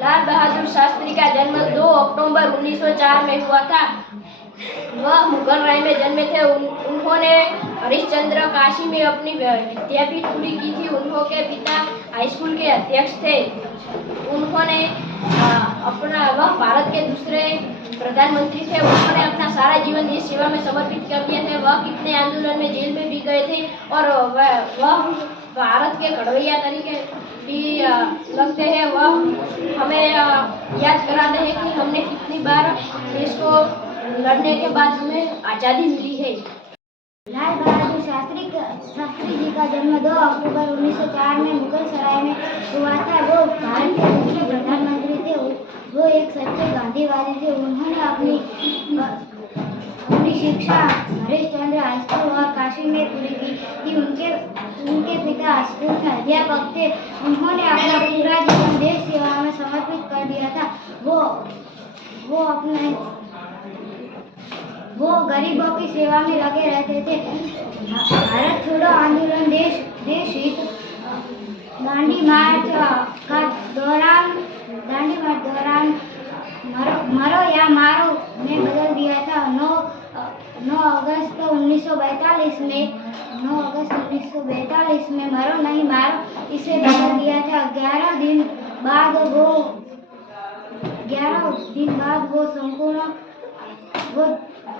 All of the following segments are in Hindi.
लाल बहादुर शास्त्री का जन्म 2 अक्टूबर 1904 में हुआ था। वह मुगल राय में जन्मे थे। उन्होंने हरिश्चंद्र काशी में अपनी विद्यापीठ पूरी की थी। उनके पिता हाई स्कूल के अध्यक्ष थे। उन्होंने वह भारत के दूसरे प्रधानमंत्री थे। उन्होंने अपना सारा जीवन देश सेवा में समर्पित कर दिया था। वह कितने आंदोलन में जेल में भी गए थे और वह भारत के घड़वैया तरीके भी लगते हैं। वह हमें याद कराते हैं कि हमने कितनी बार देश को लड़ने के बाद हमें आज़ादी मिली है। लाल बहादुर शास्त्री जी का जन्म 2 अक्टूबर 1904 में मुगल सराय में हुआ था। वो भारत के दूसरे प्रधानमंत्री थे। वो एक सच्चे गांधीवादी थे। उन्होंने अपनी शिक्षा हरिश्चंद्र हाई स्कूल और काशी में पूरी की थी। उनके पिता स्कूल में अध्यापक थे। उन्होंने अपना पूरा जीवन देश सेवा में समर्पित कर दिया था। वो गरीबों की सेवा में लगे रहते थे। भारत छोड़ो आंदोलन, देश हित, दांडी मार्च दौरान मरो या मारो में बदल दिया था। 9 अगस्त 1942 में मरो नहीं मारो इसे बदल दिया था। 11 दिन बाद वो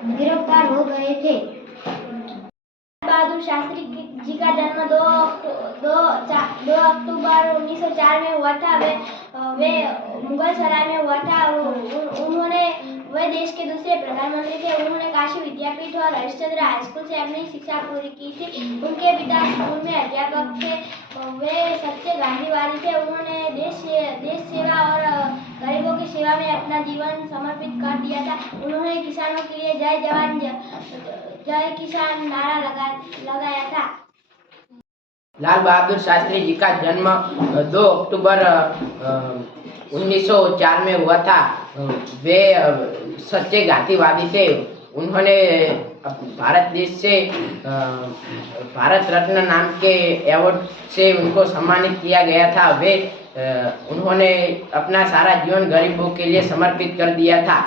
गिरफ्तार हो गए थे। बहादुर शास्त्री जी का जन्म 2 अक्टूबर 1904 में हुआ था। वे मुगल सराय में हुआ था। वे देश के दूसरे प्रधानमंत्री थे। उन्होंने काशी विद्यापीठ और हरिश्चंद्र हाई स्कूल से अपनी शिक्षा पूरी की थी। उनके पिता स्कूल में अध्यापक थे। वे सच्चे गांधीवादी थे। उन्होंने देश सेवा और गरीबों की सेवा में अपना जीवन समर्पित कर दिया था। उन्होंने किसानों के लिए जय जवान जय किसान नारा लगाया था। लाल बहादुर शास्त्री जी का जन्म 2 अक्टूबर 1904 में हुआ था। वे सच्चे गांधीवादी थे। उन्होंने भारत देश से भारत रत्न नाम के अवार्ड से उनको सम्मानित किया गया था। उन्होंने अपना सारा जीवन गरीबों के लिए समर्पित कर दिया था।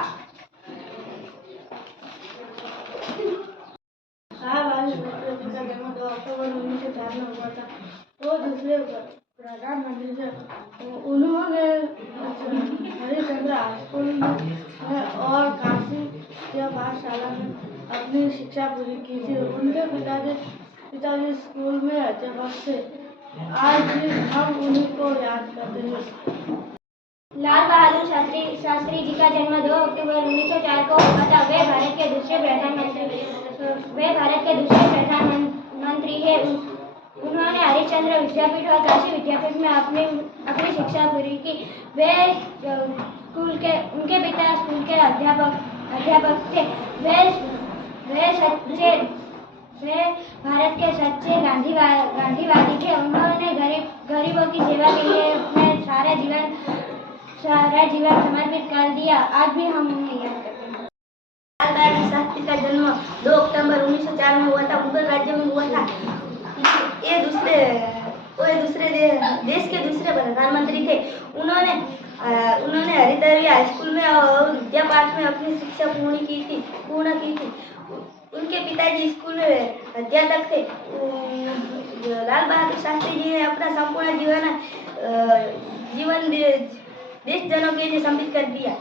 वो दूसरे प्रधानमंत्री थे। उन्होंने हरिश्चंद्र हाई स्कूल में और काशी के पाठशाला में अपनी शिक्षा पूरी की थी। उनके पिताजी स्कूल में अध्यापक थे। आज भी हम उन्हीं को याद करते हैं। लाल बहादुर शास्त्री जी का जन्म 2 अक्टूबर 1904 को हुआ था। वे भारत के दूसरे प्रधानमंत्री हैं। उन्होंने हरिश्चंद्र विद्यापीठ और काशी विद्यापीठ में अपनी शिक्षा पूरी की। उनके पिता स्कूल के अध्यापक थे। वे भारत के सच्चे गांधीवादी थे। उन्होंने गरीबों की सेवा के लिए अपने सारा जीवन समर्पित कर दिया। आज भी हम उन्हें याद करते हैं। लाल बहादुर शास्त्री का जन्म 2 अक्टूबर 1904 में हुआ था। मुगल राज्य में हुआ था। ये दूसरे देश के दूसरे प्रधानमंत्री थे। उन्होंने हरिद्वार हाई स्कूल में और विद्यापीठ में अपनी शिक्षा पूर्ण की थी। उनके पिताजी स्कूल में अध्यापक थे। लाल बहादुर शास्त्री जी ने अपना संपूर्ण जीवन देश जनों के लिए समर्पित कर दिया।